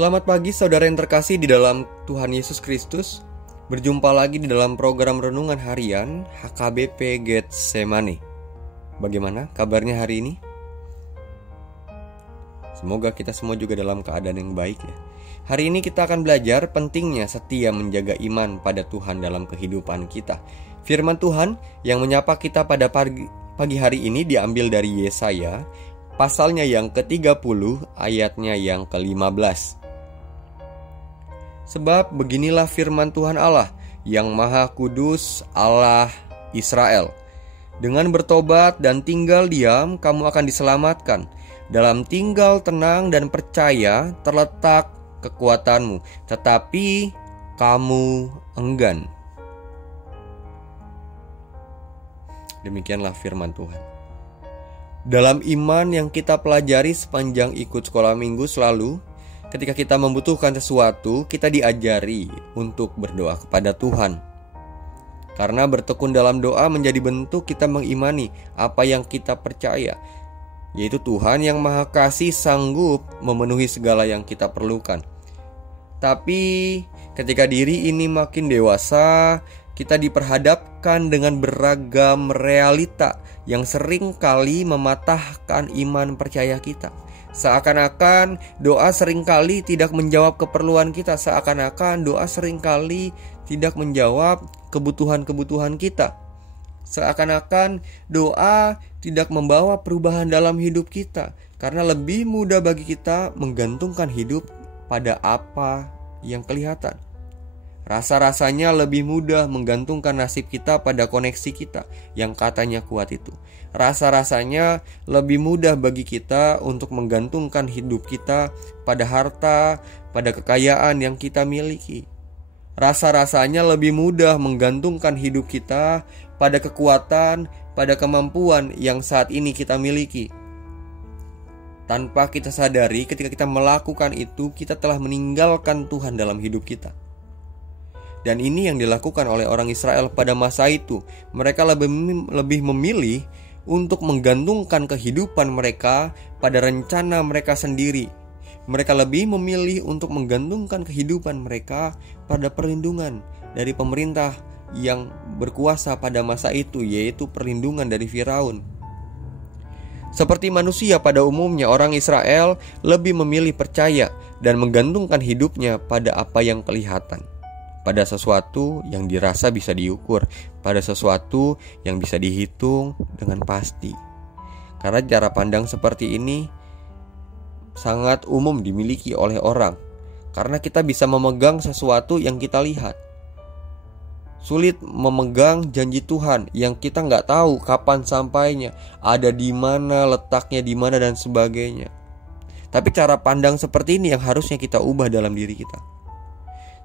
Selamat pagi saudara yang terkasih di dalam Tuhan Yesus Kristus. Berjumpa lagi di dalam program Renungan Harian HKBP Getsemani. Bagaimana kabarnya hari ini? Semoga kita semua juga dalam keadaan yang baik ya. Hari ini kita akan belajar pentingnya setia menjaga iman pada Tuhan dalam kehidupan kita. Firman Tuhan yang menyapa kita pada pagi hari ini diambil dari Yesaya, pasalnya yang ke-30, ayatnya yang ke-15. Sebab beginilah firman Tuhan Allah yang Maha Kudus, Allah Israel. Dengan bertobat dan tinggal diam, kamu akan diselamatkan. Dalam tinggal tenang dan percaya terletak kekuatanmu, tetapi kamu enggan. Demikianlah firman Tuhan. Dalam iman yang kita pelajari sepanjang ikut sekolah minggu selalu, ketika kita membutuhkan sesuatu, kita diajari untuk berdoa kepada Tuhan. Karena bertekun dalam doa menjadi bentuk kita mengimani apa yang kita percaya, yaitu Tuhan yang Maha Kasih sanggup memenuhi segala yang kita perlukan. Tapi ketika diri ini makin dewasa, kita diperhadapkan dengan beragam realita yang sering kali mematahkan iman percaya kita. Seakan-akan doa seringkali tidak menjawab keperluan kita. Seakan-akan doa seringkali tidak menjawab kebutuhan-kebutuhan kita. Seakan-akan doa tidak membawa perubahan dalam hidup kita. Karena lebih mudah bagi kita menggantungkan hidup pada apa yang kelihatan. Rasa-rasanya lebih mudah menggantungkan nasib kita pada koneksi kita yang katanya kuat itu. Rasa-rasanya lebih mudah bagi kita untuk menggantungkan hidup kita pada harta, pada kekayaan yang kita miliki. Rasa-rasanya lebih mudah menggantungkan hidup kita pada kekuatan, pada kemampuan yang saat ini kita miliki. Tanpa kita sadari, ketika kita melakukan itu, kita telah meninggalkan Tuhan dalam hidup kita. Dan ini yang dilakukan oleh orang Israel pada masa itu. Mereka lebih memilih untuk menggantungkan kehidupan mereka pada rencana mereka sendiri. Mereka lebih memilih untuk menggantungkan kehidupan mereka pada perlindungan dari pemerintah yang berkuasa pada masa itu, yaitu perlindungan dari Firaun. Seperti manusia pada umumnya, orang Israel lebih memilih percaya dan menggantungkan hidupnya pada apa yang kelihatan, pada sesuatu yang dirasa bisa diukur, pada sesuatu yang bisa dihitung dengan pasti. Karena cara pandang seperti ini sangat umum dimiliki oleh orang, karena kita bisa memegang sesuatu yang kita lihat. Sulit memegang janji Tuhan yang kita nggak tahu kapan sampainya, ada di mana, letaknya di mana, dan sebagainya. Tapi cara pandang seperti ini yang harusnya kita ubah dalam diri kita.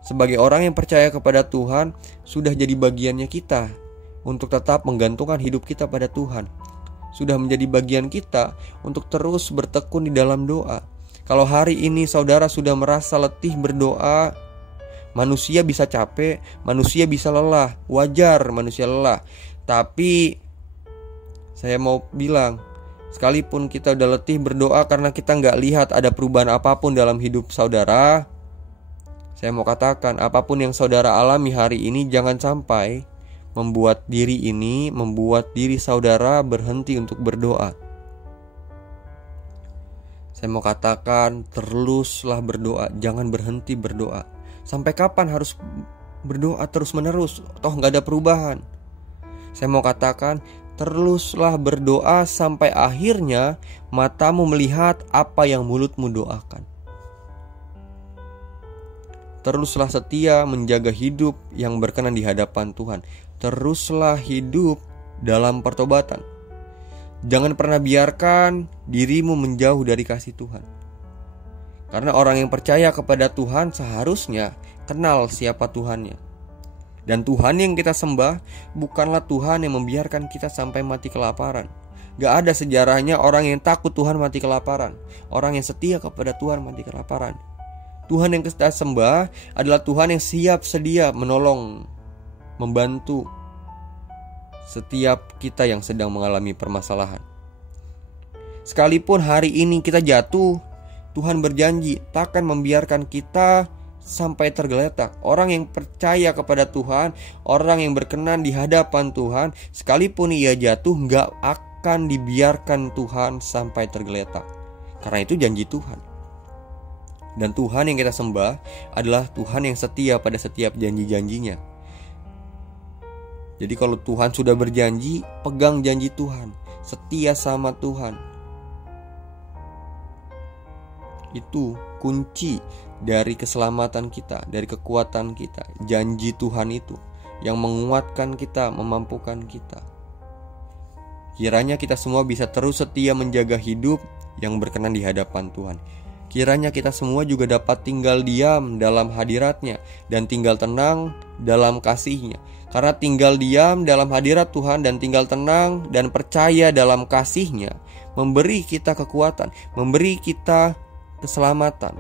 Sebagai orang yang percaya kepada Tuhan, sudah jadi bagiannya kita untuk tetap menggantungkan hidup kita pada Tuhan. Sudah menjadi bagian kita untuk terus bertekun di dalam doa. Kalau hari ini saudara sudah merasa letih berdoa, manusia bisa capek, manusia bisa lelah, wajar manusia lelah. Tapi saya mau bilang, sekalipun kita udah letih berdoa karena kita nggak lihat ada perubahan apapun dalam hidup saudara, saya mau katakan, apapun yang saudara alami hari ini, jangan sampai membuat diri saudara berhenti untuk berdoa. Saya mau katakan, teruslah berdoa, jangan berhenti berdoa. Sampai kapan harus berdoa terus-menerus? Toh gak ada perubahan. Saya mau katakan, teruslah berdoa sampai akhirnya matamu melihat apa yang mulutmu doakan. Teruslah setia menjaga hidup yang berkenan di hadapan Tuhan. Teruslah hidup dalam pertobatan. Jangan pernah biarkan dirimu menjauh dari kasih Tuhan. Karena orang yang percaya kepada Tuhan seharusnya kenal siapa Tuhannya. Dan Tuhan yang kita sembah bukanlah Tuhan yang membiarkan kita sampai mati kelaparan. Gak ada sejarahnya orang yang takut Tuhan mati kelaparan. Orang yang setia kepada Tuhan mati kelaparan. Tuhan yang kita sembah adalah Tuhan yang siap sedia menolong, membantu setiap kita yang sedang mengalami permasalahan. Sekalipun hari ini kita jatuh, Tuhan berjanji takkan membiarkan kita sampai tergeletak. Orang yang percaya kepada Tuhan, orang yang berkenan di hadapan Tuhan, sekalipun ia jatuh, gak akan dibiarkan Tuhan sampai tergeletak. Karena itu janji Tuhan. Dan Tuhan yang kita sembah adalah Tuhan yang setia pada setiap janji-janjinya. Jadi kalau Tuhan sudah berjanji, pegang janji Tuhan, setia sama Tuhan. Itu kunci dari keselamatan kita, dari kekuatan kita. Janji Tuhan itu yang menguatkan kita, memampukan kita. Kiranya kita semua bisa terus setia menjaga hidup yang berkenan di hadapan Tuhan. Kiranya kita semua juga dapat tinggal diam dalam hadirat-Nya dan tinggal tenang dalam kasih-Nya. Karena tinggal diam dalam hadirat Tuhan dan tinggal tenang dan percaya dalam kasih-Nya memberi kita kekuatan, memberi kita keselamatan.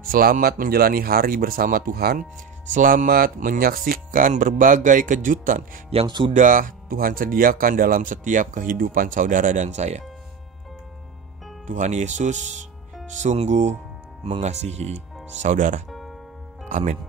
Selamat menjalani hari bersama Tuhan. Selamat menyaksikan berbagai kejutan yang sudah Tuhan sediakan dalam setiap kehidupan saudara dan saya. Tuhan Yesus sungguh mengasihi saudara. Amin.